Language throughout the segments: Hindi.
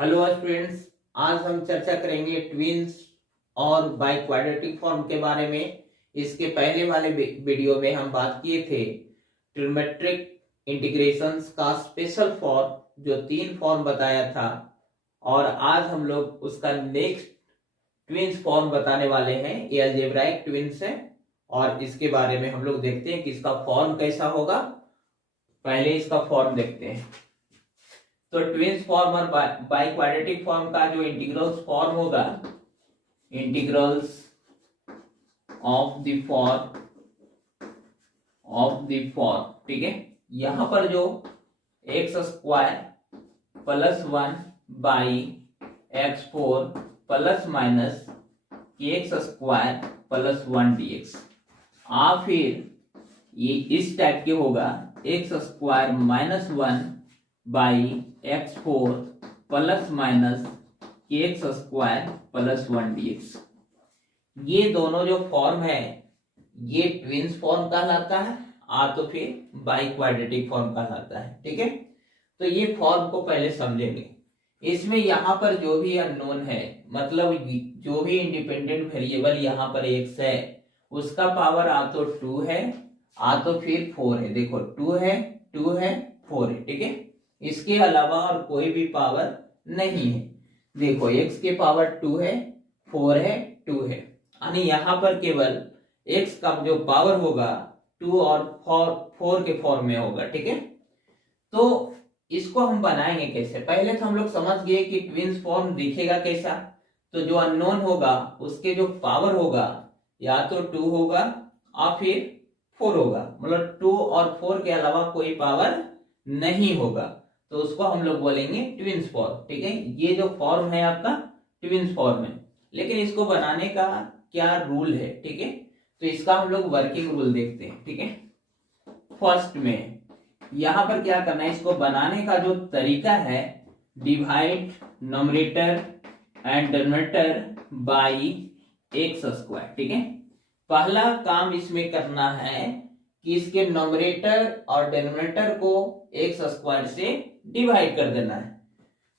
हेलो स्टूडेंट्स, आज हम चर्चा करेंगे ट्विंस और बाई क्वाड्रेटिक फॉर्म के बारे में। इसके पहले वाले वीडियो में हम बात किए थे ट्रिमेट्रिक इंटीग्रेशंस का स्पेशल फॉर्म, जो 3 फॉर्म बताया था। और आज हम लोग उसका नेक्स्ट ट्विंस फॉर्म बताने वाले हैं। ये अलजेब्राइक ट्विंस है और इसके बारे में हम लोग देखते हैं कि इसका फॉर्म कैसा होगा। पहले इसका फॉर्म देखते हैं। तो ट्विंस फॉर्म और बाई क्वाड्रेटिक फॉर्म का जो इंटीग्रल्स फॉर्म होगा, इंटीग्रल्स ऑफ द फॉर्म, ठीक है। यहां पर जो x square plus 1 by x4 plus minus x square plus 1 dx, फिर ये इस टाइप के होगा x square minus 1 by x4 plus minus x square plus 1 dx। ये दोनों जो फॉर्म है ये ट्विंस फॉर्म कहलाता है, तो फिर बाई क्वाड्रेटिक फॉर्म कहलाता है, ठीक है। तो ये फॉर्म को पहले समझेंगे। इसमें यहाँ पर जो भी अननोन है, मतलब जो भी इंडिपेंडेंट वेरिएबल यहाँ पर x है, उसका पावर तो 2 है, तो फिर 4 है। देखो 2 है, 4 है, ठीक है। इसके अलावा और कोई भी पावर नहीं है। देखो x के पावर 2 है, 4 है, 2 है, यानी यहाँ पर केवल x का जो पावर होगा 2 और 4 के फॉर्म में होगा, ठीक है। तो इसको हम बनाएंगे कैसे? पहले तो हम लोग समझ गए कि ट्विंस फॉर्म दिखेगा कैसा। तो जो अननोन होगा उसके जो पावर होगा या तो 2 होगा और फिर 4 होगा, मतलब 2 और 4 के अलावा कोई पावर नहीं होगा, तो उसको हम लोग बोलेंगे ट्विंस फॉर्म, ठीक है। ये जो फॉर्म है आपका ट्विंस फॉर्म है। लेकिन इसको बनाने का क्या रूल है, ठीक है। तो इसका हम लोग वर्किंग रूल देखते हैं, ठीक है। फर्स्ट में यहां पर क्या करना है, इसको बनाने का जो तरीका है, divide numerator and denominator by x square, ठीक है। पहला काम इसमें करना है कि इसके नोमरेटर और डिनोमिनेटर को एक्स स्क्वायर से डिवाइड कर देना है।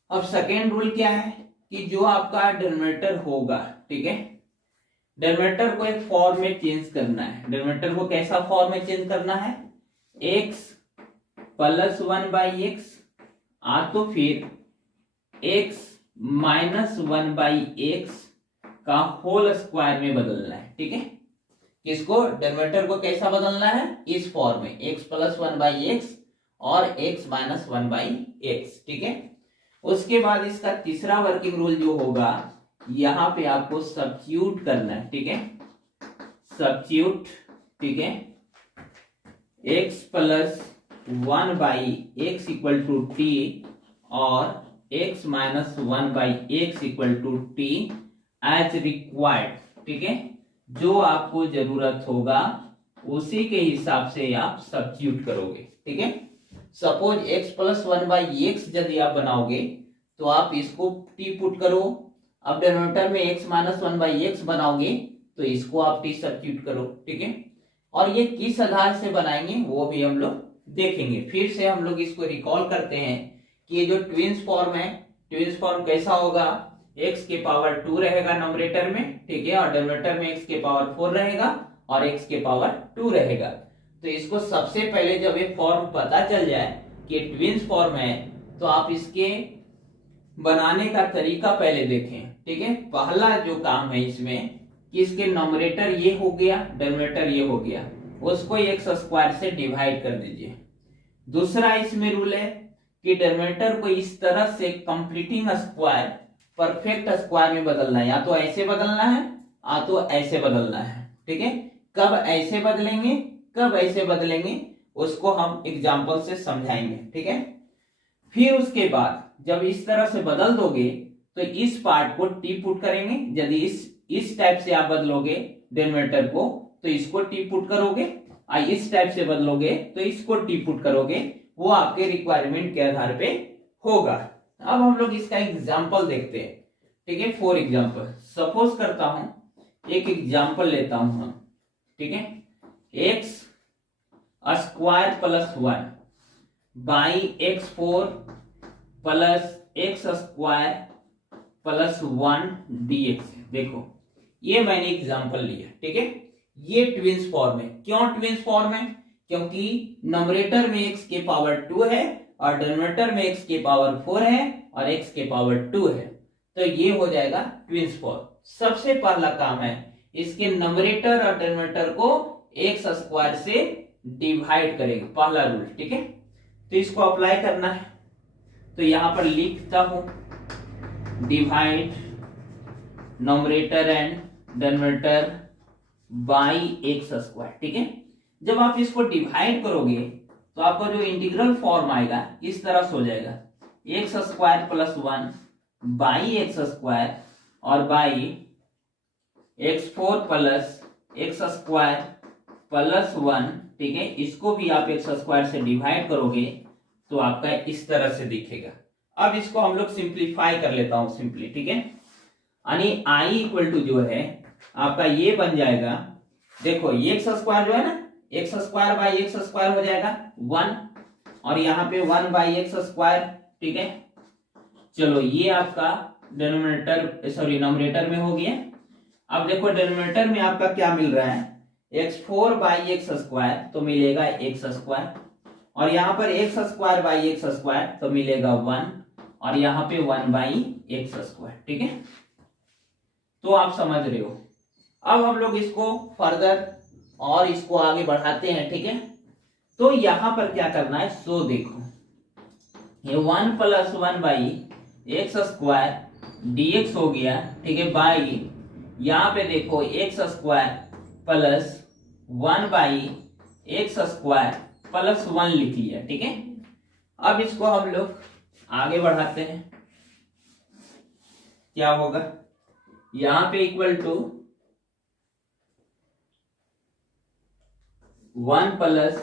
अब सेकेंड रूल क्या है कि जो आपका डिनोमिनेटर होगा, ठीक है, डिनोमिनेटर को एक फॉर्म में चेंज करना है। डिनोमिनेटर को कैसा फॉर्म में चेंज करना है? x प्लस 1 बाई एक्स, तो फिर x माइनस 1 बाई एक्स का होल स्क्वायर में बदलना है, ठीक है। किसको? डिनोमिनेटर को कैसा बदलना है? इस फॉर्म में x प्लस 1 बाई एक्स और x माइनस 1 बाई एक्स, ठीक है। उसके बाद इसका तीसरा वर्किंग रूल जो होगा, यहां पे आपको सब्स्टिट्यूट करना है, ठीक है। सब्स्टिट्यूट, ठीक है, x plus 1 by x equal to t और x minus 1 by x equal to t as required, ठीक है। जो आपको जरूरत होगा उसी के हिसाब से आप सब्स्टिट्यूट करोगे, ठीक है। Suppose x plus 1 by x यदि आप बनाओगे तो आप इसको t पुट करो। अब डिनोमिनेटर में x माइनस 1 बाई एक्स बनाओगे तो इसको आप t सब्स्टिट्यूट करो, ठीक है। और ये किस आधार से बनाएंगे वो भी हम लोग देखेंगे। फिर से हम लोग इसको रिकॉल करते हैं कि ये जो ट्विंस फॉर्म है, ट्विंस फॉर्म कैसा होगा? x के पावर 2 रहेगा नोमरेटर में, ठीक है, और डिनोमिनेटर में x के पावर 4 रहेगा और x के पावर 2 रहेगा। तो इसको सबसे पहले जब ये फॉर्म पता चल जाए कि ट्विंस फॉर्म है, तो आप इसके बनाने का तरीका पहले देखें, ठीक है। पहला जो काम है इसमें कि इसके नोमरेटर ये हो गया, डिनोमिनेटर ये हो गया, उसको एक्स स्क्वायर से डिवाइड कर दीजिए। दूसरा इसमें रूल है कि डिनोमिनेटर को इस तरह से कंप्लीटिंग स्क्वायर परफेक्ट स्क्वायर में बदलना है, या तो ऐसे बदलना है या तो ऐसे बदलना है, ठीक है। कब ऐसे बदलेंगे, कब ऐसे बदलेंगे, उसको हम एग्जांपल से समझाएंगे, ठीक है। फिर उसके बाद जब इस तरह से बदल दोगे तो इस पार्ट को टी पुट करेंगे। यदि इस टाइप से आप बदलोगे डिनोमिनेटर को तो इसको टी पुट करोगे, और इस टाइप से बदलोगे तो इसको टी पुट करोगे। वो आपके रिक्वायरमेंट के आधार पे होगा। अब हम लोग इसका एग्जांपल देखते हैं, ठीक है। फॉर एग्जांपल सपोज करता हूं, एक एग्जांपल लेता हूं हम, ठीक है। x square plus 1 by x4 plus x square plus 1 dx है। देखो ये मैंने एग्जांपल लिया, ठीक है। ये ट्विंस फॉर्म है। क्यों ट्विंस फॉर्म है? क्योंकि नंबरेटर में x के पावर 2 है और डिनोमिनेटर में x के पावर 4 है और x के पावर 2 है, तो ये हो जाएगा ट्विंस फॉर्म। सबसे पहला काम है इसके नंबरेटर और डिनोमिनेटर को एक्स स्क्वायर से डिवाइड करेंगे, पहला रूल, ठीक है। तो इसको अप्लाई करना है, तो यहां पर लिखता हूं divide numerator and denominator by x square, ठीक है। जब आप इसको डिवाइड करोगे तो आपका जो इंटीग्रल फॉर्म आएगा इस तरह से हो जाएगा, x square plus 1 by x square और by x4 plus x square plus 1, ठीक है। इसको भी आप एक्स स्क्वायर से डिवाइड करोगे तो आपका इस तरह से दिखेगा। अब इसको हम लोग सिंप्लीफाई कर लेता हूं सिंपली, ठीक है। यानी आई इक्वल टू जो है आपका ये बन जाएगा, देखो एक्स स्क्वायर जो है ना, x square by x square हो जाएगा 1 और यहाँ पे 1 बाई एक्स स्क्वायर, ठीक है। चलो ये आपका डिनोमिनेटर सॉरी नंबरेटर में हो गया। अब देखो डिनोमिनेटर में आपका क्या मिल रहा है, x4 बाई एक्स स्क्वायर तो मिलेगा एक्स स्क्वायर और यहाँ पर x square by x square तो मिलेगा 1 और यहाँ पे 1 बाई एक्स स्क्वायर, ठीक है। तो आप समझ रहे हो। अब हम लोग इसको फर्दर और इसको आगे बढ़ाते हैं, ठीक है। तो यहां पर क्या करना है, सो देखो ये 1 plus 1 by x square dx हो गया, ठीक है, बाई यहां पे देखो x square plus 1 by x square plus 1 लिख लिया, ठीक है। अब इसको हम लोग आगे बढ़ाते हैं, क्या होगा, यहां पे equal to 1 plus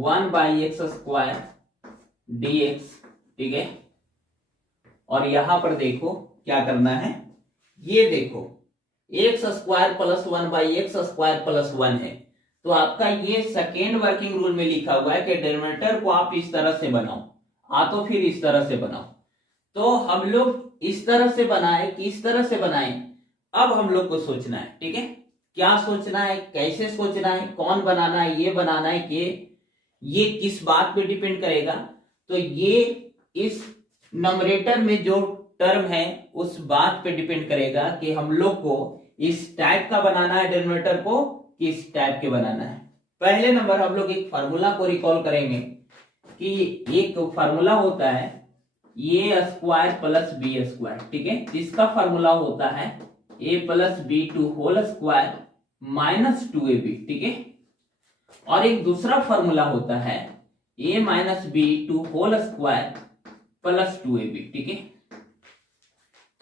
1 by x square dx, ठीक है। और यहां पर देखो क्या करना है, ये देखो x square plus 1 by x square plus 1 है, तो आपका ये सेकेंड वर्किंग रूल में लिखा हुआ है कि डिनोमिनेटर को आप इस तरह से बनाओ, तो फिर इस तरह से बनाओ। तो हम लोग इस तरह से बनाए कि इस तरह से बनाए, अब हम लोग को सोचना है, ठीक है। क्या सोचना है, कैसे सोचना है, कौन बनाना है, ये बनाना है कि ये किस बात पे डिपेंड करेगा, तो ये इस नंबरेटर में जो टर्म है उस बात पे डिपेंड करेगा कि हम लोग को इस टाइप का बनाना है डिनोमिनेटर को, किस टाइप के बनाना है। पहले नंबर हम लोग एक फार्मूला को रिकॉल करेंगे कि एक फार्मूला होता है a square plus b square, ठीक है। इसका फार्मूला होता है a plus b to whole square minus 2ab, ठीक है। और एक दूसरा फार्मूला होता है a minus b to whole square plus 2ab, ठीक है।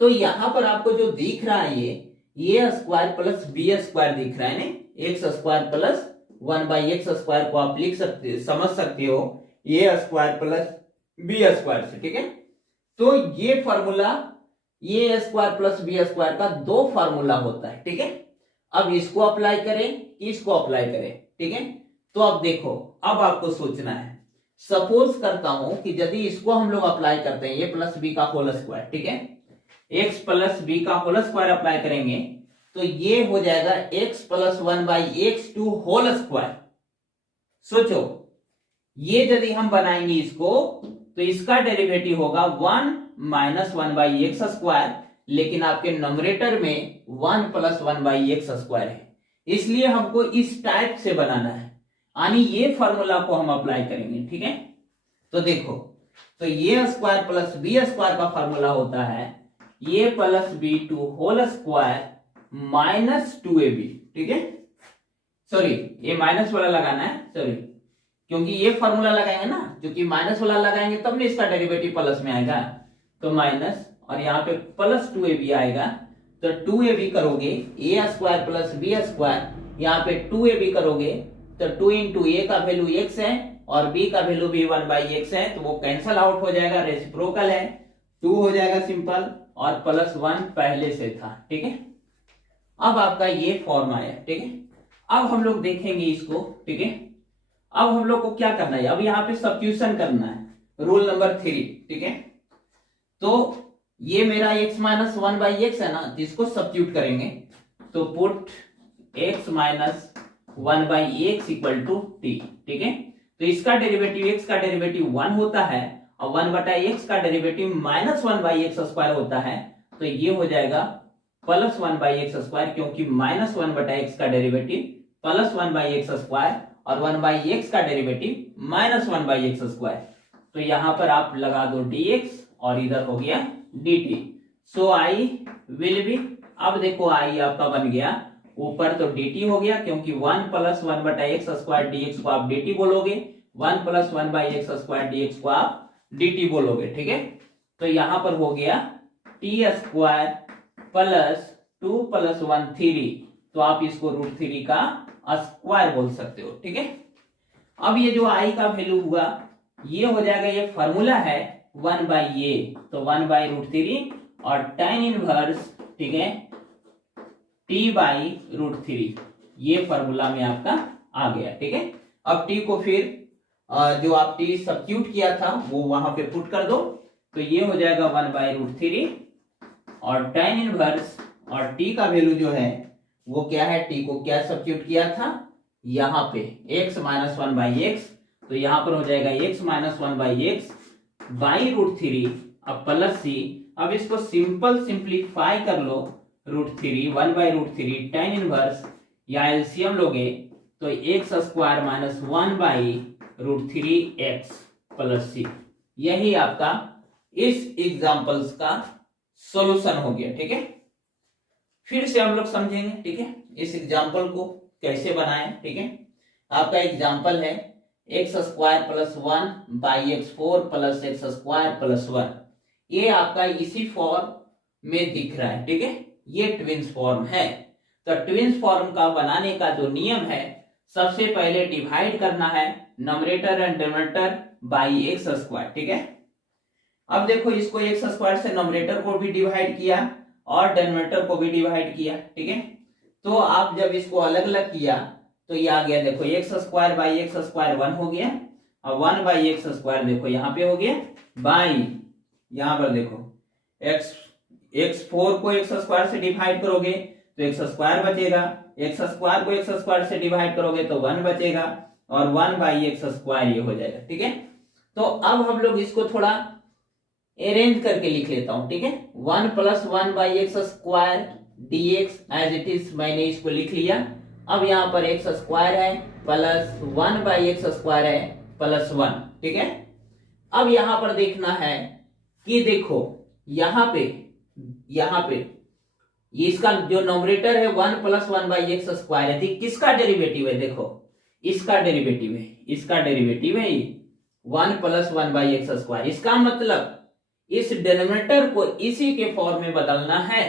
तो यहां पर आपको जो दिख रहा है ये a square plus b square दिख रहा है ना, x square plus 1 by x square को आप लिख सकते समझ सकते हो a square plus b square से, ठीक है। तो ये formula a square plus b square का दो फार्मूला होता है, ठीक है। अब इसको अप्लाई करें, इसको अप्लाई करें, ठीक है। तो अब देखो, अब आपको सोचना है, सपोज करता हूं कि यदि इसको हम लोग अप्लाई करते हैं ए प्लस बी का होल स्क्वायर, ठीक है, एक्स प्लस बी का होल स्क्वायर अप्लाई करेंगे तो ये हो जाएगा x plus 1 by x to whole square. सोचो ये यदि हम बनाएंगे इसको तो इसका डेरिवेटिव होगा 1 माइनस 1 बाई एक्स स्क्वायर, लेकिन आपके नंबरेटर में 1 प्लस 1 बाई एक्स स्क्वायर है, इसलिए हमको इस टाइप से बनाना है, यानी ये फॉर्मूला को हम अप्लाई करेंगे, ठीक है। तो देखो, तो ये स्क्वायर प्लस बी स्क्वायर का फॉर्मूला होता है a plus b to whole square minus 2ab, ठीक है। सॉरी ये माइनस वाला लगाना है, सॉरी, क्योंकि ये फॉर्मूला लगाएंगे ना, जो कि माइनस वाला लगाएंगे तब ना इसका डेरिवेटिव प्लस में आएगा, तो माइनस और यहाँ पे प्लस 2ab आएगा, तो 2ab करोगे ए स्क्वायर प्लस बी स्क्वायर, यहाँ पे 2ab करोगे तो 2 इंटू ए का वैल्यू x है और b का वैल्यू भी 1 बाई एक्स है, तो वो कैंसल आउट हो जाएगा, रेसिप्रोकल है, 2 हो जाएगा सिंपल और प्लस 1 पहले से था, ठीक है। अब आपका ये फॉर्म आया, ठीक है। अब हम लोग देखेंगे इसको, ठीक है। अब हम लोग को क्या करना है, अब यहाँ पे सब्स्टिट्यूशन करना है, रूल नंबर 3, ठीक है। तो ये मेरा x minus one by x है ना, जिसको सब्स्टिट्यूट करेंगे तो put x minus one by x equal to t. ठीक है, तो इसका डेरिवेटिव x का डेरिवेटिव 1 होता है और 1 बटा एक्स का derivative minus one by x square होता है, तो ये हो जाएगा plus one by x square, क्योंकि माइनस वन बटा एक्स का derivative plus one by x square और वन बाई एक्स का derivative minus one by x square. तो यहां पर आप लगा दो dx और इधर हो गया dt। So I will B, अब देखो आई आपका बन गया, ऊपर तो dt हो गया क्योंकि 1 प्लस वन बटा एक्स स्क्वायर dx को आप dt बोलोगे, 1 plus one by x square dx को आप dt बोलोगे। ठीक है, तो यहां पर हो गया टी स्क्वायर प्लस 2 प्लस 1 3, तो आप इसको रूट 3 का स्क्वायर बोल सकते हो। ठीक है, अब ये जो आई का वैल्यू हुआ ये हो जाएगा, ये फॉर्मूला है 1 बाई ए, तो 1 बाई रूट 3 और tan इनवर्स, ठीक है, t बाई रूट 3, ये फॉर्मूला में आपका आ गया। ठीक है, अब t को फिर जो आप t सब्स्टिट्यूट किया था वो वहां पे पुट कर दो, तो ये हो जाएगा 1 बाई रूट 3 और tan इनवर्स, और t का वैल्यू जो है वो क्या है, t को क्या सब्स्टिट्यूट किया था यहाँ पे x minus one by x, तो यहाँ पर हो जाएगा x minus one by x by root 3 अब प्लस सी। अब इसको सिंपल सिंप्लीफाई कर लो, root 3 1 by root 3 tan inverse, या एलसीएम लोगे तो x square minus one by root 3 x plus c. यही आपका इस एग्जाम्पल्स का सॉल्यूशन हो गया। ठीक है, फिर से हम लोग समझेंगे। ठीक है, इस एग्जाम्पल को कैसे बनाएं। ठीक है, आपका एग्जाम्पल है x square plus one by x four plus x square plus one, ये आपका इसी फॉर्म में दिख रहा है। ठीक है, ये ट्विंस फॉर्म है, तो ट्विंस फॉर्म का बनाने का जो नियम है, सबसे पहले डिवाइड करना है numerator and denominator by x square. ठीक है, अब देखो इसको एक्स स्क्वायर से नॉमरेटर को भी डिवाइड किया और डिनोमिनेटर को भी डिवाइड किया। ठीक है, तो आप जब इसको अलग अलग किया तो ये आ गया, देखो x square by x square 1 हो गया, और 1 बाई एक्स स्क्वायर देखो यहाँ पे हो गया, बाई यहाँ पर देखो एक्स फोर को एक्स स्क्वायर से डिवाइड करोगे तो एक्स स्क्वायर बचेगा, एक्स स्क्वायर को एक्स स्क्वायर से डिवाइड करोगे तो 1 बचेगा, और 1 बाई एक्स स्क्वायर ये हो जाएगा। ठीक है, तो अब हम लोग इसको थोड़ा अरेंज करके लिख लेता हूं। ठीक है, 1 plus one by x square dx as it is, मैंने इसको लिख लिया। अब यहाँ पर एक्स स्क्वायर है प्लस 1 बाई एक्स स्क्वायर है प्लस 1। ठीक है, अब यहाँ पर देखना है कि देखो यहाँ पे इसका जो नॉमरेटर है 1 plus one by x square है, किसका डेरिवेटिव है, देखो इसका डेरिवेटिव है, इसका डेरिवेटिव है 1 plus one by x square. इसका मतलब इस डिनोमिनेटर को इसी के फॉर्म में बदलना है,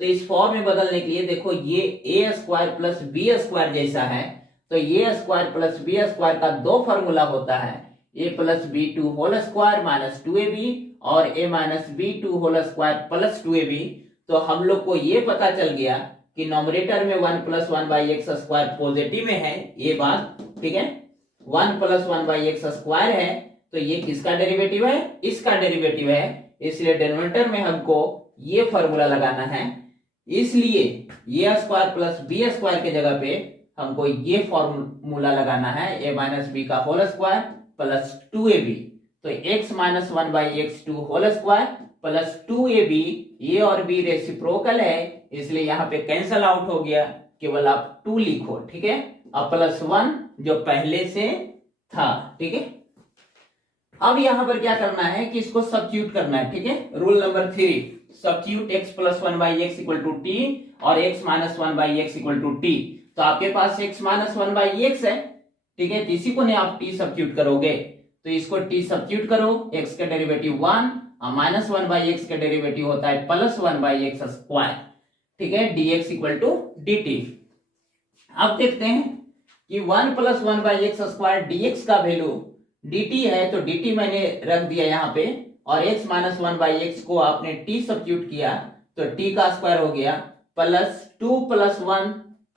तो इस फॉर्म में बदलने के लिए देखो ये a square plus b square जैसा है, तो a square plus b square का दो फॉर्मूला होता है, a plus b to whole square minus 2ab और a minus b to whole square plus 2ab। तो हम लोग को ये पता चल गया कि नॉमरेटर में 1 plus one by x square positive में है, ये बात ठीक है, 1 plus one by x square है, तो ये किसका डेरिवेटिव है, इसका डेरिवेटिव है, इसलिए डिनोमिनेटर में हमको ये फॉर्मूला लगाना है, इसलिए a square plus b square के जगह पे हमको ये फॉर्मूला लगाना है, ए माइनस बी का होल स्क्वायर प्लस 2ab। तो x minus one by x to whole square plus 2ab, a और बी रेसिप्रोकल है, इसलिए यहाँ पे कैंसल आउट हो गया, केवल आप 2 लिखो। ठीक है, और प्लस 1 जो पहले से था। ठीक है, अब यहाँ पर क्या करना है कि इसको सब्स्टिट्यूट करना है। ठीक है, rule number 3, substitute x plus one by x equal to t और x minus one by x equal to t. तो आपके पास x minus one by x है, ठीक है, इसी को नहीं आप t सब्स्टिट्यूट करोगे, तो इसको t सब्स्टिट्यूट करो, x का डेरिवेटिव 1 और माइनस वन बाई एक्स का डेरिवेटिव होता है plus one by x square. ठीक है, dx इक्वल टू dt। अब देखते हैं कि 1 plus one by x square dx का वैल्यू dt है, तो dt मैंने रख दिया यहाँ पे, और x minus one by x को आपने t सब्स्टिट्यूट किया, तो t का स्क्वायर हो गया प्लस 2 प्लस 1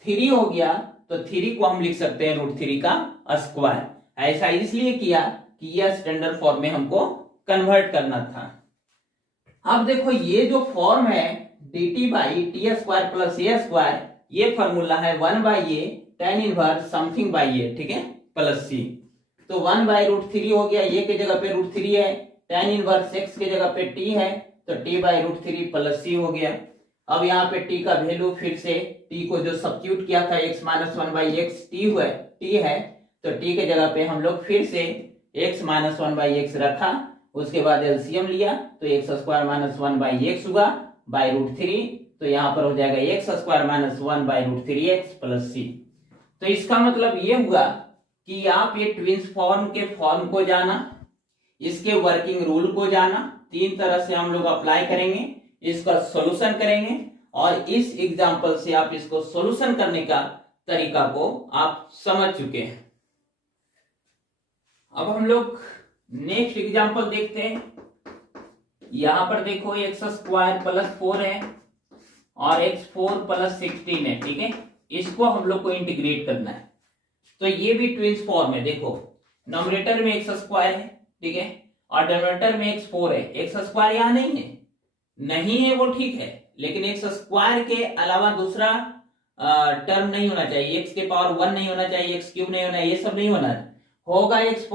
3 हो गया, तो 3 को हम लिख सकते हैं रूट 3 का स्क्वायर। ऐसा इसलिए किया कि यह स्टैंडर्ड फॉर्म में हमको कन्वर्ट करना था। अब देखो ये जो फॉर्म है dt by t square plus a square, ये फॉर्मूला है 1 by a tan inverse something by a, ठीक है, प्लस सी। तो 1 बाई रूट थ्री हो गया, ये की जगह पे रूट थ्री है, tan इनवर्स x की जगह पे t है, तो t by root three plus c हो गया। अब यहाँ पे t का वैल्यू फिर से t को जो सब्स्टिट्यूट किया था x minus one by x t है, तो t के जगह पे हम लोग फिर से x minus one by x रखा, उसके बाद एलसीएम लिया तो x square minus one by x हुआ बाई रूट थ्री, तो यहाँ पर हो जाएगा x square minus one by root three x plus c. तो इसका मतलब ये हुआ कि आप ये ट्विंस फॉर्म के फॉर्म को जाना, इसके वर्किंग रूल को जाना, तीन तरह से हम लोग अप्लाई करेंगे, इसका सॉल्यूशन करेंगे और इस एग्जांपल से आप इसको सॉल्यूशन करने का तरीका को आप समझ चुके हैं। अब हम लोग नेक्स्ट एग्जांपल देखते हैं। यहां पर देखो एक्स स्क्वायर प्लस 4 है और एक्स 4 प्लस 16 है, ठीक है, इसको हम लोग को इंटीग्रेट करना है। तो ये भी ट्विंस फॉर्म है, देखो नॉमिनेटर में एक्स स्क्वायर है, ठीक है, और डिनोमिनेटर में एक्स 4 है। एक्स स्क्वायर यहां नहीं है वो ठीक है, लेकिन एक्स स्क्वायर के अलावा दूसरा टर्म नहीं होना चाहिए, एक्स के पावर 1 नहीं होना चाहिए, एक्स क्यूब नहीं होना, ये सब नहीं होना होगा। एक्स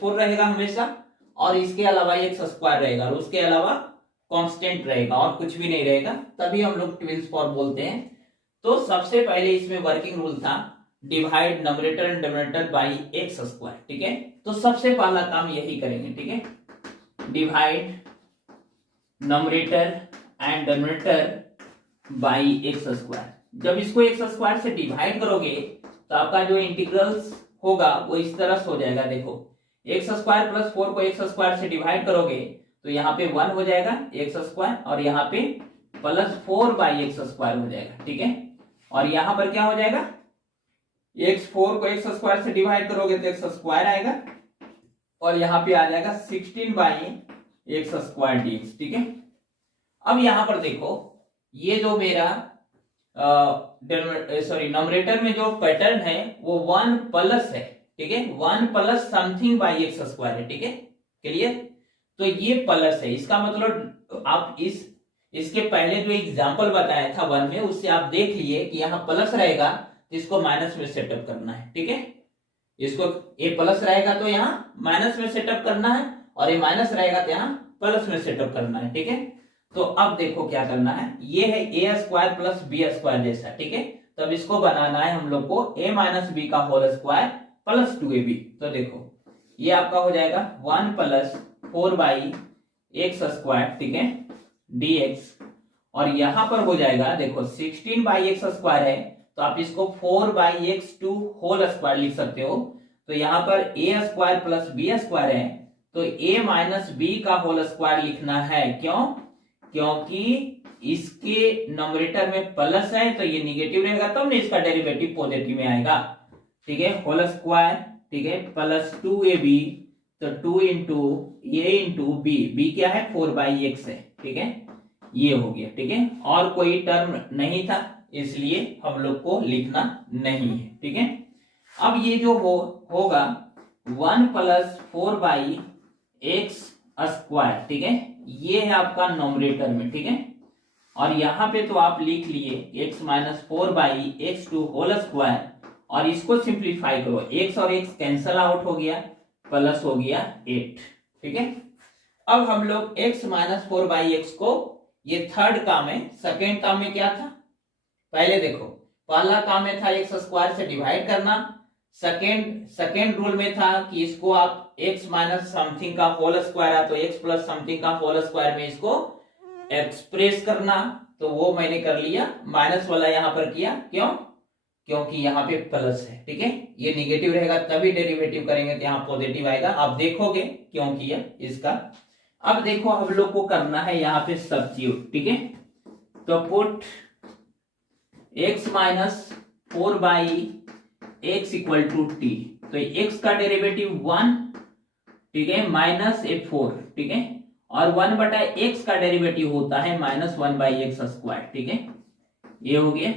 फोर रहेगा हमेशा, और इसके अलावा एक्स स्क्वायर रहेगा, और उसके अलावा कांस्टेंट रहेगा और कुछ भी नहीं रहेगा, तभी हम लोग ट्विंस फॉर्म बोलते हैं। तो सबसे पहले इसमें वर्किंग रूल था divide nominator and denominator by x square, ठीक है। तो सबसे पहला काम यही करेंगे, ठीक है, divide nominator and denominator by x square. जब इसको एक्स स्क्वायर से डिवाइड करोगे तो आपका जो इंटीग्रल्स होगा वो इस तरह से हो जाएगा। देखो एक्स स्क्वायर प्लस 4 को एक्स स्क्वायर से डिवाइड करोगे तो यहाँ पे 1 हो जाएगा एक्स स्क्वायर, और यहाँ पे प्लस 4 बाई एक्स स्क्वायर हो जाएगा, ठीक है। और यहाँ पर क्या हो जाएगा, x4 को एक्स स्क्वायर से डिवाइड करोगे तो एक्स स्क्वायर आएगा, और यहाँ पे आ जाएगा 16 बाई एक्स स्क्वायर dx, ठीक है। अब यहाँ पर देखो ये जो मेरा नॉमिनेटर में जो पैटर्न है वो 1 प्लस है, ठीक है, 1 plus something by x square है, ठीक है, क्लियर। तो ये प्लस है, इसका मतलब आप इसके पहले जो एग्जांपल बताया था 1 में, उससे आप देख लिए कि यहाँ प्लस रहेगा तो इसको माइनस में सेटअप करना है, ठीक है। इसको ये प्लस रहेगा तो यहाँ माइनस में सेटअप करना है, और ये माइनस रहेगा तो यहाँ प्लस में सेटअप करना है, ठीक है। तो अब देखो क्या करना है, ये है a square plus b square जैसा, ठीक है। तब इसको बनाना है हम लोग को ए माइनस बी का होल स्क्वायर प्लस 2ab। तो देखो ये आपका हो जाएगा 1 प्लस 4 बाई एक्स स्क्वायर, ठीक है, dx, और यहां पर हो जाएगा देखो 16 बाई एक्स स्क्वायर है तो आप इसको 4 by x to whole square लिख सकते हो। तो यहाँ पर a square plus b square है, तो ए माइनस बी का होल स्क्वायर लिखना है, क्यों, क्योंकि इसके नॉमिनेटर में प्लस है तो ये निगेटिव रहेगा, तब नहीं इसका डेरिवेटिव पॉजिटिव में आएगा, ठीक है, होल स्क्वायर, ठीक है, प्लस 2ab, तो 2 इंटू ए इंटू बी, बी क्या है 4 बाई एक्स है, ठीक है, ये हो गया, ठीक है। और कोई टर्म नहीं था इसलिए हम लोग को लिखना नहीं है, ठीक है। अब ये जो होगा 1 प्लस 4 बाई एक्स स्क्वायर, ठीक है, ये है आपका नॉमिनेटर में, ठीक है। और यहाँ पे तो आप लिख लिए x minus 4 by x to whole square, और इसको सिंप्लीफाई करो, x और x कैंसल आउट हो गया, प्लस हो गया 8, ठीक है। अब हम लोग x माइनस 4 बाई एक्स को, ये थर्ड काम है, सेकेंड काम में क्या था, पहले देखो पहला काम में था एक्स स्क्वायर से डिवाइड करना, सेकेंड रूल में था कि इसको आप x माइनस समथिंग का होल स्क्वायर है तो x प्लस समथिंग का होल स्क्वायर में इसको एक्सप्रेस करना, तो वो मैंने कर लिया, माइनस वाला यहाँ पर किया, क्यों, क्योंकि यहाँ पे प्लस है, ठीक है, ये निगेटिव रहेगा तभी डेरिवेटिव करेंगे तो यहाँ पॉजिटिव आएगा, आप देखोगे क्यों किया इसका। अब देखो हम लोग को करना है यहाँ पे सब्स्टिट्यूट, ठीक है, तो put x minus 4 by x equal to t, तो x का डेरिवेटिव 1, ठीक है, माइनस ए 4, ठीक है, और 1 बटा x का डेरिवेटिव होता है माइनस 1 बाई एक्स स्क्वायर, ठीक है, ये हो गया।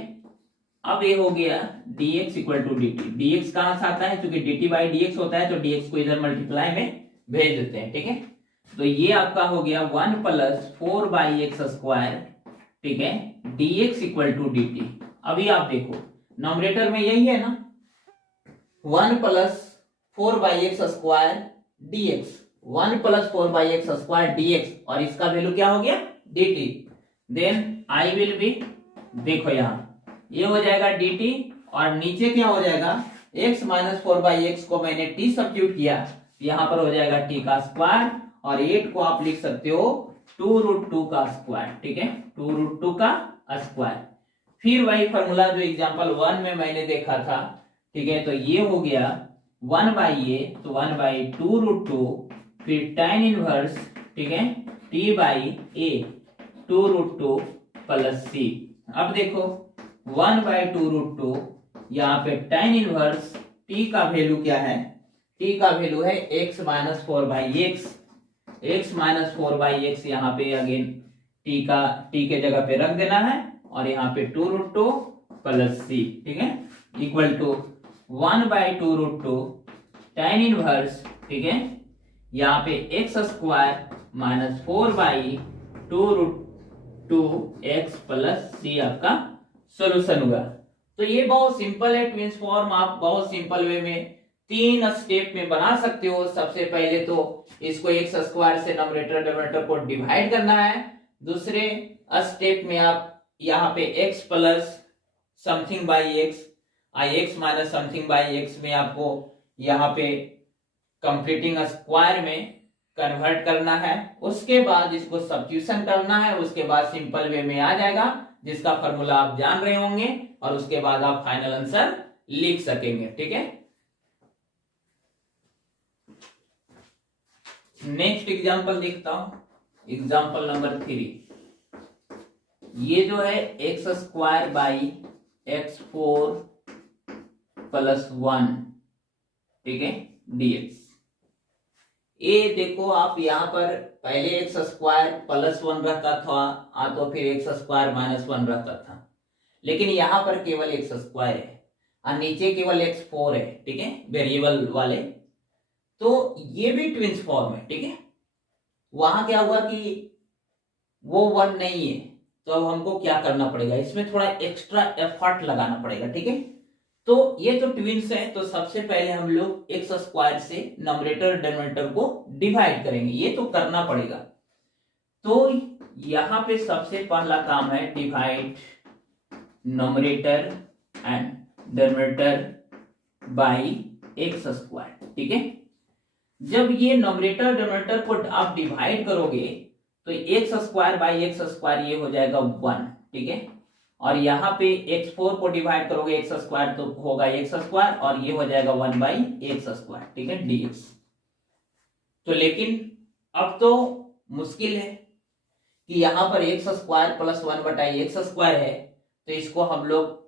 अब ये हो गया dx equal to dt, dx कहां से आता है, क्योंकि dt बाई dx होता है तो dx को इधर मल्टीप्लाई में भेज देते हैं, ठीक है। तो ये आपका हो गया 1 प्लस 4/x², ठीक है, dx इक्वल टू dt। अभी आप देखो नॉमिनेटर में यही है ना, 1 plus 4/x² dx, 1 plus 4/x² dx, और इसका वैल्यू क्या हो गया dt। Then I will be, देखो यहाँ ये हो जाएगा dt, और नीचे क्या हो जाएगा, x माइनस 4/x को मैंने t सब्स्टिट्यूट किया, यहाँ पर हो जाएगा t का स्क्वायर, और 8 को आप लिख सकते हो 2√2 का स्क्वायर, ठीक है, 2√2 का स्क्वायर। फिर वही फॉर्मूला जो एग्जांपल 1 में मैंने देखा था, ठीक है, तो ये हो गया 1/a, तो 1/2√2, फिर tan इनवर्स, ठीक है, t/a 2√2 प्लस c। अब देखो 1/2√2, यहाँ पे tan इनवर्स t का वैल्यू क्या है, t का वैल्यू है x minus 4/x, x minus 4/x, यहाँ पे अगेन t के जगह पे रख देना है, और यहाँ पे 2√2 प्लस c, ठीक है, इक्वल टू 1/2√2 tan इनवर्स, ठीक है, यहाँ पे x² minus 4/2√2x plus c आपका सोल्यूशन हुआ। तो ये बहुत सिंपल है, ट्विंस फॉर्म आप बहुत सिंपल वे में 3 स्टेप में बना सकते हो। सबसे पहले तो इसको x² से नॉमिनेटर डिनोमिनेटर को डिवाइड करना है। दूसरे स्टेप में आप यहाँ पे x plus something by x, x minus something by x में आपको यहाँ पे कंप्लीटिंग स्क्वायर में कन्वर्ट करना है। उसके बाद इसको सब्स्टिट्यूशन करना है, उसके बाद सिंपल वे में आ जाएगा, जिसका फॉर्मूला आप जान रहे होंगे, और उसके बाद आप फाइनल आंसर लिख सकेंगे, ठीक है। नेक्स्ट एग्जांपल देखता हूं, एग्जांपल नंबर 3। ये जो है x² बाई x4 प्लस 1, ठीक है, dx। ये देखो आप यहाँ पर पहले x² प्लस 1 रहता था, तो फिर x² माइनस 1 रहता था, लेकिन यहाँ पर केवल x² है और नीचे केवल x4 है, ठीक है, वेरिएबल वाले। तो ये भी ट्विंस फॉर्म है, ठीक है। वहां क्या हुआ कि वो 1 नहीं है, तो अब हमको क्या करना पड़ेगा, इसमें थोड़ा एक्स्ट्रा एफर्ट लगाना पड़ेगा, ठीक है। तो ये तो ट्विंस है, तो सबसे पहले हम लोग x² से नॉमिनेटर डिनोमिनेटर को डिवाइड करेंगे, ये तो करना पड़ेगा। तो यहां पे सबसे पहला काम है divide nominator and denominator by x², ठीक है। जब ये नॉमिनेटर डिनोमिनेटर को आप डिवाइड करोगे तो x² बाई x² ये हो जाएगा 1, ठीक है, और यहाँ पे x4 को डिवाइड करोगे x² तो होगा x², और ये हो जाएगा 1/x², ठीक है, dx। तो लेकिन अब तो मुश्किल है कि यहाँ पर x² प्लस 1/x² है, तो इसको हम लोग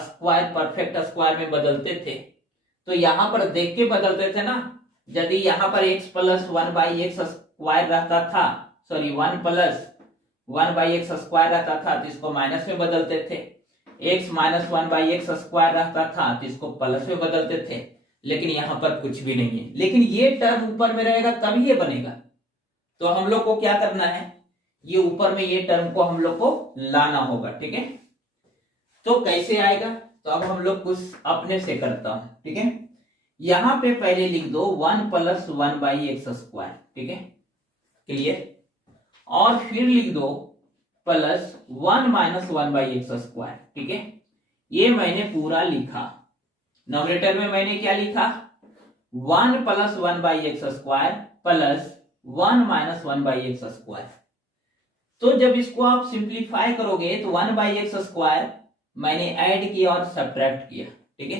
स्क्वायर परफेक्ट स्क्वायर में बदलते थे। तो यहाँ पर देख के बदलते थे ना, यदि यहाँ पर x प्लस 1/x² रहता था, सॉरी 1 प्लस 1/x² रहता था तो इसको माइनस में बदलते थे, x माइनस 1/x² रहता था तो इसको प्लस में बदलते थे, लेकिन यहाँ पर कुछ भी नहीं है। लेकिन ये टर्म ऊपर में रहेगा तभी ये बनेगा, तो हम लोग को क्या करना है, ये ऊपर में ये टर्म को हम लोग को लाना होगा, ठीक है। तो कैसे आएगा, तो अब हम लोग कुछ अपने से करता हूं, ठीक है। यहां पे पहले लिख दो 1 प्लस 1/x², ठीक है, क्लियर, और फिर लिख दो प्लस 1 माइनस 1/x², ठीक है। ये मैंने पूरा लिखा। नॉमिनेटर में मैंने क्या लिखा, 1 plus 1/x² plus 1 minus 1/x²। तो जब इसको आप सिंप्लीफाई करोगे तो 1/x² मैंने ऐड किया और सब्ट्रैक्ट किया, ठीक है।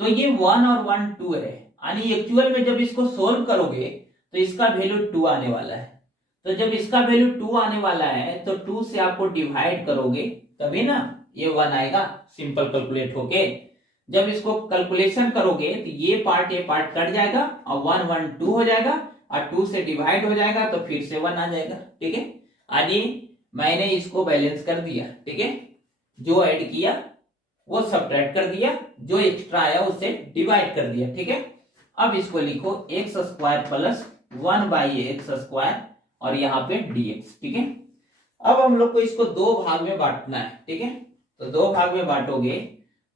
तो ये 1 और 1 2 है, यानी एक्चुअल में जब इसको सोल्व करोगे तो इसका वैल्यू 2 आने वाला है। तो जब इसका वैल्यू 2 आने वाला है तो 2 से आपको डिवाइड करोगे तभी ना ये 1 आएगा, सिंपल कैलकुलेट होके। जब इसको कैलकुलेशन करोगे तो ये पार्ट कट जाएगा और 1 1 2 हो जाएगा, और 2 से डिवाइड हो जाएगा तो फिर से 1 आ जाएगा, ठीक है। यानी मैंने इसको बैलेंस कर दिया, ठीक है, जो ऐड किया वो सब्ट्रैक्ट कर दिया, जो एक्स्ट्रा आया उसे डिवाइड कर दिया, ठीक है। अब इसको लिखो x² plus 1 by x square और यहाँ पे dx। ठीक है, अब हम लोग को इसको दो भाग में बांटना है। ठीक है, तो दो भाग में बांटोगे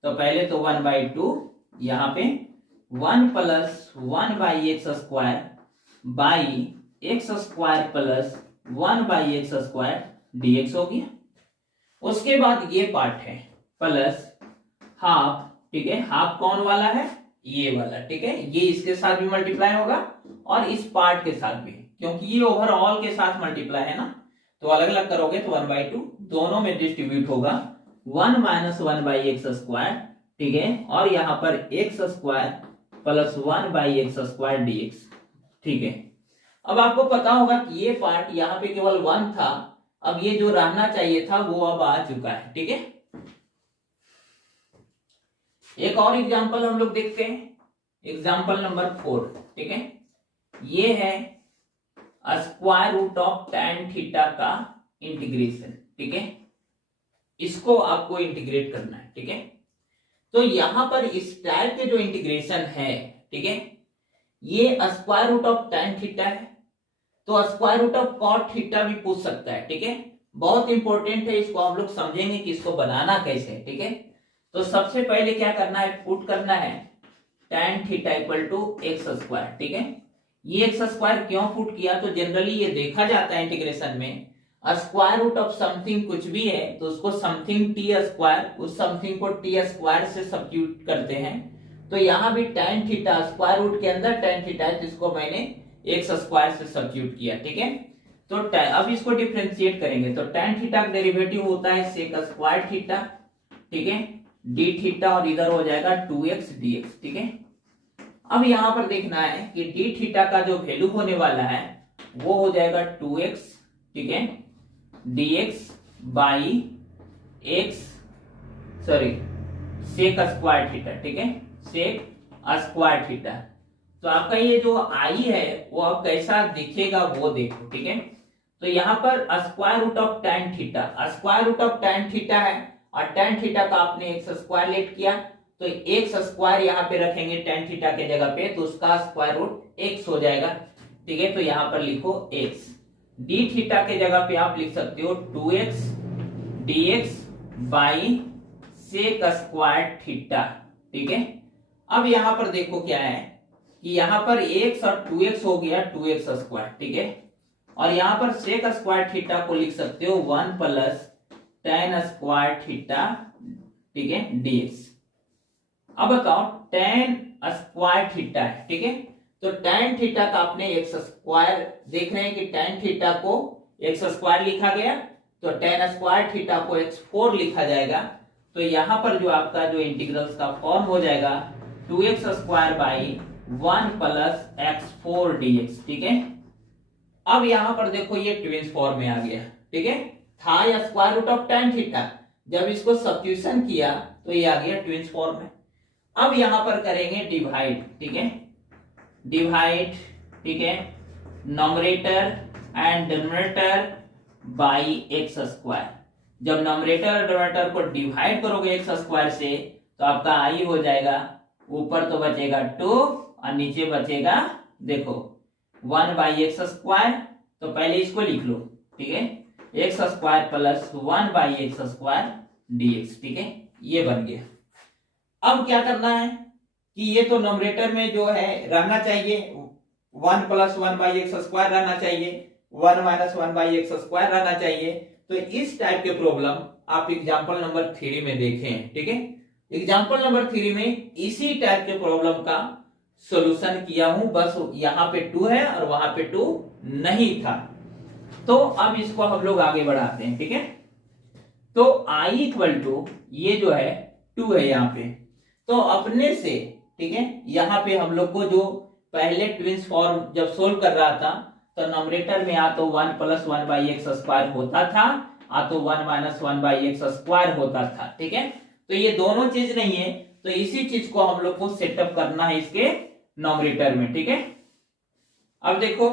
तो पहले तो 1/2 यहाँ पे 1 plus 1 by x square by x square plus 1 by x square dx हो गया। उसके बाद ये पार्ट है प्लस हाफ। ठीक है, हाफ कौन वाला है, ये वाला। ठीक है, ये इसके साथ भी मल्टीप्लाई होगा और इस पार्ट के साथ भी, क्योंकि ये ओवरऑल के साथ मल्टीप्लाई है ना, तो अलग अलग करोगे तो 1/2 दोनों में डिस्ट्रीब्यूट होगा 1 माइनस 1 बाई एक्स स्क्वायर। ठीक है, और यहाँ पर x square plus 1 by x square dx। ठीक है, अब आपको पता होगा कि ये पार्ट यहाँ पे केवल 1 था, अब ये जो रहना चाहिए था वो अब आ चुका है। ठीक है, एक और एग्जांपल हम लोग देखते हैं, एग्जांपल नंबर 4। ठीक है, ये है square root of tan theta का इंटीग्रेशन। ठीक है, इसको आपको इंटीग्रेट करना है। ठीक है, तो यहां पर इस टाइप के जो इंटीग्रेशन है, ठीक है, ये square root of tan theta है, तो square root of cot theta भी पूछ सकता है। ठीक है, बहुत इंपॉर्टेंट है, इसको हम लोग समझेंगे कि इसको बनाना कैसे है। ठीक है, तो सबसे पहले क्या करना है, पुट करना है tan theta equal to x square. ठीक है, ये एक्स स्क्वायर क्यों पुट किया, तो जनरली ये देखा जाता है इंटीग्रेशन में स्क्वायर रूट ऑफ समथिंग कुछ भी है तो उसको समथिंग टी स्क्वायर, उस समथिंग को टी स्क्वायर से सब्स्टिट्यूट करते हैं। तो यहाँ भी tan थीटा स्क्वायर रूट के अंदर tan थीटा है, जिसको मैंने एक्स स्क्वायर से सब्स्टिट्यूट किया। ठीक है, तो अब इसको डिफरेंशिएट करेंगे तो tan थीटा का डेरिवेटिव होता है सेक स्क्वायर थीटा। ठीक है, d थीटा और इधर हो जाएगा 2x dx। ठीक है, अब यहां पर देखना है कि d थीटा का जो वैल्यू होने वाला है वो हो जाएगा 2x। ठीक है, dx by x sec square theta. ठीक है, सेक स्क्वायर थीटा। तो आपका ये जो आई है वो अब कैसा दिखेगा वो देखो। ठीक है, तो यहाँ पर square root of tan theta, square root of tan theta है और tan थीटा का आपने एक्स स्क्वायर लेट किया, तो एक्स स्क्वायर यहाँ पे रखेंगे tan थीटा के जगह पे, तो उसका स्क्वायर रूट एक्स हो जाएगा। ठीक है, तो यहाँ पर लिखो x। d थीटा के जगह पे आप लिख सकते हो 2x dx by sec square theta. ठीक है, अब यहाँ पर देखो क्या है कि यहाँ पर x और 2x हो गया 2x स्क्वायर। ठीक है, और यहाँ पर सेक स्क्वायर थीटा को लिख सकते हो 1 प्लस tan स्क्वायर थीटा। ठीक है, dx। अब बताओ tan स्क्वायर थीटा है। ठीक है, तो tan थीटा का आपने एक्स स्क्वायर देख रहे हैं कि tan थीटा को एक्स स्क्वायर लिखा गया, तो tan स्क्वायर थीटा को x4 लिखा जाएगा। तो यहां पर जो आपका जो इंटीग्रल्स का फॉर्म हो जाएगा 2x square by 1 plus x4 dx। ठीक है, अब यहां पर देखो ये ट्विंस फॉर्म में आ गया। ठीक है, था या square root of tan theta, जब इसको सब्स्टिट्यूशन किया तो ये आ गया ट्विंस फॉर्म में। अब यहां पर करेंगे डिवाइड। ठीक है, डिवाइड। ठीक है, numerator and denominator by x square. जब नॉमरेटर और डिनोमिनेटर को डिवाइड करोगे एक्स स्क्वायर से तो आपका आई हो जाएगा, ऊपर तो बचेगा 2 और नीचे बचेगा देखो 1 बाई एक्स स्क्वायर। तो पहले इसको लिख लो। ठीक है, x square plus 1 by x square dx। ठीक है, ये बन गया। अब क्या करना है कि ये तो नॉमरेटर में जो है रहना चाहिए 1 प्लस 1 बाई एक्स स्क्वायर रहना चाहिए, 1 माइनस 1 बाई एक्स स्क्वायर रहना चाहिए। तो इस टाइप के प्रॉब्लम आप एग्जांपल नंबर 3 में देखें। ठीक है, एग्जांपल नंबर 3 में इसी टाइप के प्रॉब्लम का सॉल्यूशन किया हूं, बस यहाँ पे 2 है और वहां पे 2 नहीं था। तो अब इसको हम लोग आगे बढ़ाते हैं। ठीक है, तो i इक्वल टू ये जो है 2 है यहाँ पे, तो अपने से ठीक है यहाँ पे हम लोग को जो पहले ट्विंस फॉर्म जब सोल्व कर रहा था तो नॉमरेटर में आ तो 1 प्लस 1 बाई एक्स स्क्वायर होता था, आ तो 1 माइनस 1 बाई एक्स स्क्वायर होता था। ठीक है, तो ये दोनों चीज नहीं है, तो इसी चीज को हम लोग को सेटअप करना है इसके नॉमरेटर में। ठीक है, अब देखो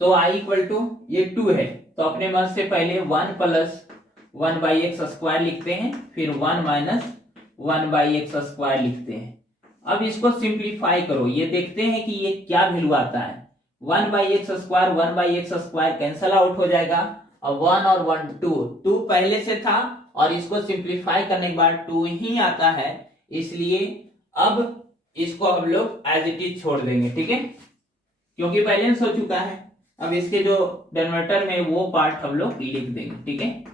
तो i इक्वल टू ये 2 है, तो अपने मन से पहले 1 प्लस 1 बाई एक्स स्क्वायर लिखते हैं, फिर 1 माइनस 1 बाई एक्स स्क्वायर लिखते हैं। अब इसको सिंप्लीफाई करो, ये देखते हैं कि ये क्या वैल्यू आता है। 1/x², 1/x² कैंसल आउट हो जाएगा, और 1 और 1 2 पहले से था, और इसको सिंप्लीफाई करने के बाद 2 ही आता है, इसलिए अब इसको हम लोग एज इट इज छोड़ देंगे, ठीक है, क्योंकि बैलेंस हो चुका है। अब इसके जो डिनोमिनेटर में वो पार्ट हम लोग लिख देंगे, ठीक है।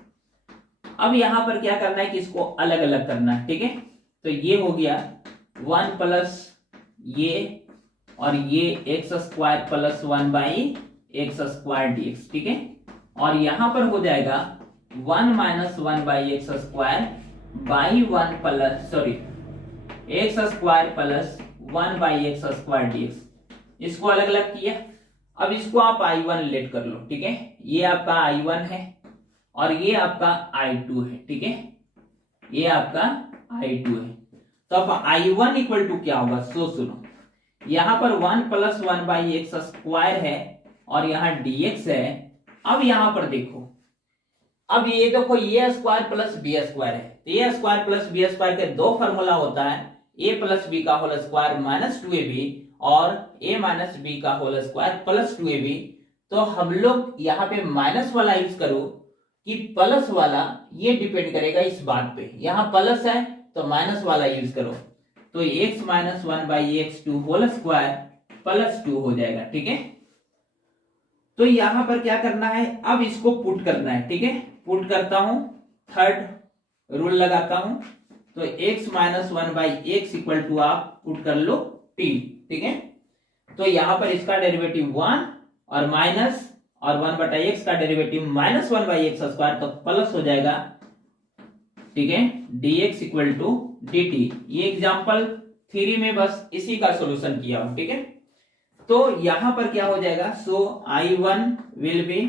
अब यहां पर क्या करना है कि इसको अलग अलग करना है, ठीक है। तो ये हो गया 1 प्लस ये और ये x² प्लस 1/x² dx, ठीक है। और यहां पर हो जाएगा 1 minus 1/x² by 1 plus x² plus 1/x² dx। इसको अलग अलग किया। अब इसको आप I1 लेट कर लो, ठीक है। ये आपका I1 है और ये आपका I2 है, ठीक है, ये आपका I2 है। तो अब I1 इक्वल टू क्या होगा, सो सुनो, यहां पर 1 प्लस 1/x² है और यहाँ dx है। अब यहां पर देखो, अब ये देखो ये स्क्वायर प्लस बी स्क्वायर है, तो a square plus b square के दो फॉर्मूला होता है, ए प्लस बी का होल स्क्वायर माइनस 2ab और ए माइनस बी का होल स्क्वायर प्लस 2ab। तो हम लोग यहाँ पे माइनस वाला यूज करो कि प्लस वाला, ये डिपेंड करेगा इस बात पे, यहाँ प्लस है तो माइनस वाला यूज करो, तो x माइनस 1/x² होल स्क्वायर प्लस 2 हो जाएगा, ठीक है। तो यहां पर क्या करना है, अब इसको पुट करना है, ठीक है। पुट करता हूं, थर्ड रूल लगाता हूं, तो x माइनस 1/x इक्वल टू आप पुट कर लो t, ठीक है। तो यहां पर इसका डेरिवेटिव 1 और माइनस और 1/x का डेरिवेटिव माइनस 1/x², तो प्लस हो जाएगा, ठीक है, dx इक्वल टू dt। ये एग्जांपल 3 में बस इसी का सॉल्यूशन किया हूं, ठीक है। तो यहां पर क्या हो जाएगा, सो I1 विल बी,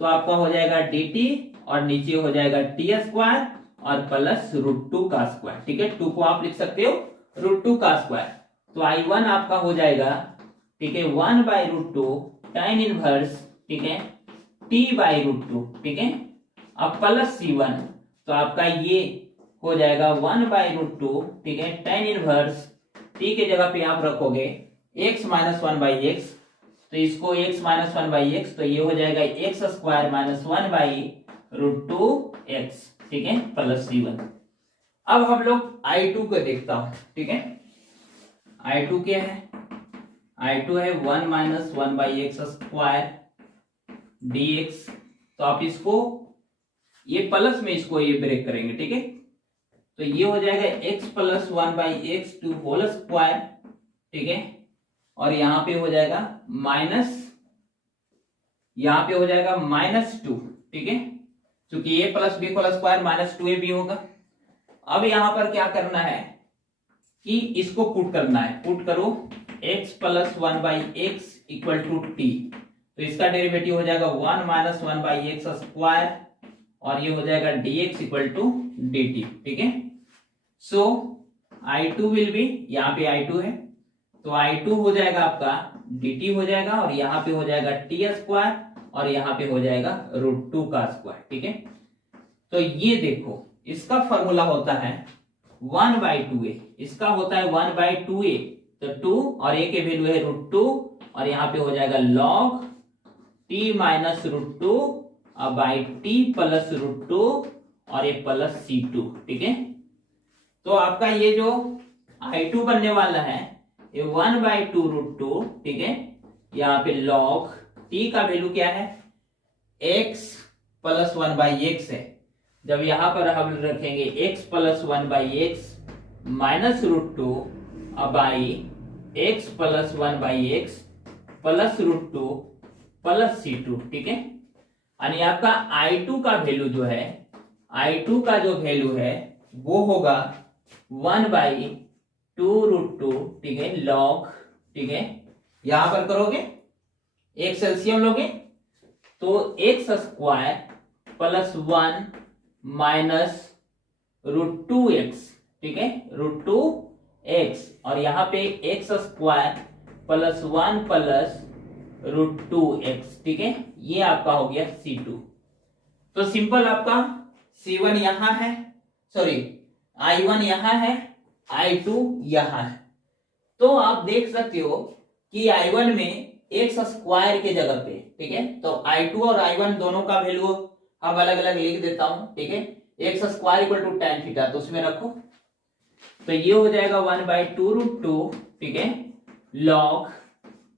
तो आपका हो जाएगा dt और नीचे हो जाएगा t² और प्लस √2 का स्क्वायर, ठीक है। 2 को आप लिख सकते हो √2 का स्क्वायर। तो I1 आपका हो जाएगा, ठीक है, 1/√2 tan इनवर्स, ठीक है, t/√2, ठीक है। अब प्लस C1, तो आपका ये हो जाएगा 1/√2, ठीक है, tan इनवर्स t के जगह पे आप रखोगे x माइनस 1/x, तो इसको x माइनस 1/x, तो ये हो जाएगा x² माइनस 1/√2x, ठीक है, प्लस C1। अब हम लोग I2 को देखता हूं, ठीक है। I2 क्या है, I2 है 1 माइनस 1/x² dx। तो आप इसको ये प्लस में इसको ये ब्रेक करेंगे, ठीक है। तो ये हो जाएगा x plus 1/x² whole square, ठीक है, और यहां पे हो जाएगा माइनस, यहां पे हो जाएगा -2, ठीक है, क्योंकि a plus b whole square minus 2ab होगा। अब यहां पर क्या करना है कि इसको पुट करना है, पुट करो x plus 1/x equal to t, तो इसका डेरिवेटिव हो जाएगा 1 माइनस 1/x² और ये हो जाएगा dx इक्वल टू dt, ठीक है। सो I2 विल बी, यहाँ पे I2 है, तो I2 हो जाएगा आपका dt हो जाएगा और यहाँ पे हो जाएगा t² और यहाँ पे हो जाएगा √2 का स्क्वायर, ठीक है। तो ये देखो इसका फॉर्मूला होता है 1/2a, इसका होता है 1/2a, तो 2 और a के वैल्यू है √2 और यहाँ पे हो जाएगा log t minus √2 by t plus √2 और ये प्लस C2, ठीक है। तो आपका ये जो I2 बनने वाला है ये 1/2 √2, ठीक है, यहाँ पे log t का वैल्यू क्या है, x प्लस 1/x है। जब यहां पर हम रखेंगे x plus 1/x minus √2 by x plus 1/x plus √2 plus C2, ठीक है। यानी आपका I2 का वैल्यू जो है, I2 का जो वैल्यू है वो होगा 1/2 √2, ठीक है, log, ठीक है, यहां पर करोगे एक एलसीएम लोगे तो x² प्लस 1 माइनस √2x, ठीक है, √2x और यहाँ पे x² प्लस 1 प्लस √2x, ठीक है, ये आपका हो गया C2। तो सिंपल आपका C1 यहां है, सॉरी I1 यहां है, I2 यहां है, तो आप देख सकते हो कि I1 में एक्स स्क्वायर के जगह पे, ठीक है, तो I2 और I1 दोनों का वैल्यू हम अलग अलग लिख देता हूं, ठीक है। X square equal to tan theta, तो उसमें रखो, तो ये हो जाएगा 1/2√2, ठीक है, लॉग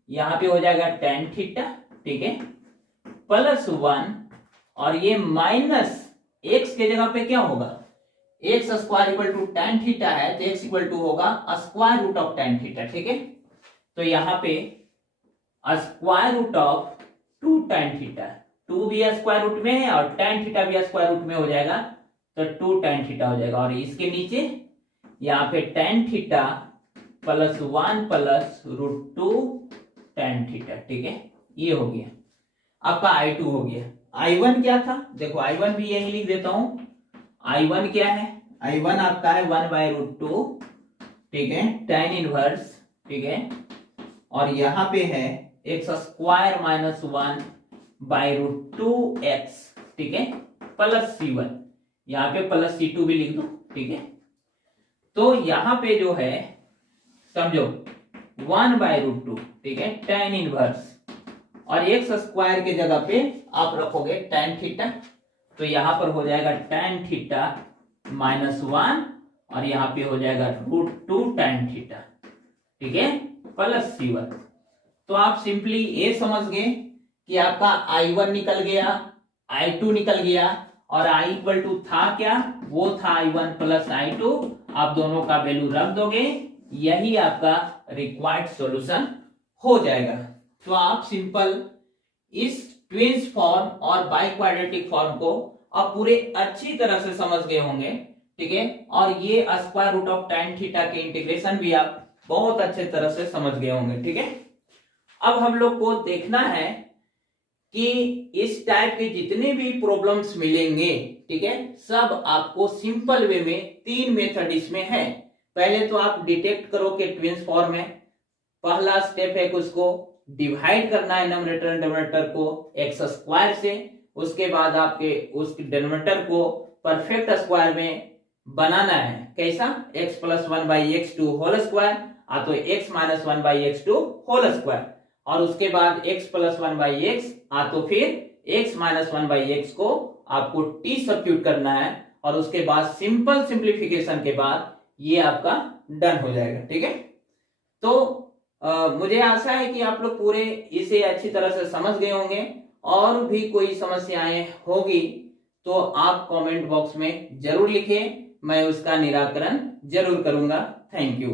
यहां पे हो जाएगा tan थीटा, ठीक है, +1, और ये माइनस एक्स के जगह पे क्या होगा, x square equal to tan theta है, तो एक्स इक्वल टू होगा square root of tan theta, ठीक है। तो यहाँ पे square root of 2 tan theta, 2 भी स्क्वायर रूट में है और tan थीटा भी स्क्वायर रूट में हो जाएगा, तो 2 tan थीटा हो जाएगा। और इसके नीचे यहाँ पे tan थीटा +1 +√2 tan थीटा, ठीक है, ये हो गया आपका I2 हो गया। I1 क्या था, देखो I1 भी यही लिख देता हूं। I1 क्या है, I1 आपका है 1/√2, ठीक है, tan इनवर्स, ठीक है, और यहां पे है एक्स स्क्वायर -1/√2x, ठीक है, +C1, यहाँ पे +C2 भी लिख दो, ठीक है। तो यहां पे जो है समझो 1/√2, ठीक है, tan इनवर्स, और एक्स स्क्वायर के जगह पे आप रखोगे tan थीटा, तो यहां पर हो जाएगा tan थीटा -1, और यहां पे हो जाएगा √2 tan थीटा, ठीक है, +C1। तो आप सिंपली ये समझ गए कि आपका I1 निकल गया, I2 निकल गया, और I इक्वल टू था क्या, वो था I1 + I2, आप दोनों का वैल्यू रख दोगे, यही आपका रिक्वायर्ड सॉल्यूशन हो जाएगा। तो आप सिंपल इस ट्विंस फॉर्म और बाइक्वाड्रेटिक फॉर्म को आप पूरे अच्छी तरह से समझ गए होंगे, ठीक है, और ये square root of tan theta के इंटीग्रेशन भी आप बहुत अच्छे तरह से समझ गए होंगे, ठीक है। अब हम लोग को देखना है कि इस टाइप के जितने भी प्रॉब्लम्स मिलेंगे, ठीक है, सब आपको सिंपल वे में 3 मेथड इसमें है। पहले तो आप डिटेक्ट करो कि ट्विंस फॉर्म है, पहला स्टेप है कि उसको डिवाइड करना है नॉमिनेटर एंड डिनोमिनेटर को एक्स स्क्वायर से, उसके बाद आपके उस डिनोमिनेटर को परफेक्ट स्क्वायर में बनाना है, कैसा, x + 1/x2 होल स्क्वायर, तो x - 1/x2 होल स्क्वायर, और उसके बाद x + 1/x, तो फिर x - 1/x को आपको t सब्स्टिट्यूट करना है, और उसके बाद सिंपल सिंप्लीफिकेशन के बाद ये आपका डन हो जाएगा, ठीक है। तो मुझे आशा है कि आप लोग पूरे इसे अच्छी तरह से समझ गए होंगे, और भी कोई समस्याएं होगी तो आप कमेंट बॉक्स में जरूर लिखें, मैं उसका निराकरण जरूर करूंगा। Thank you.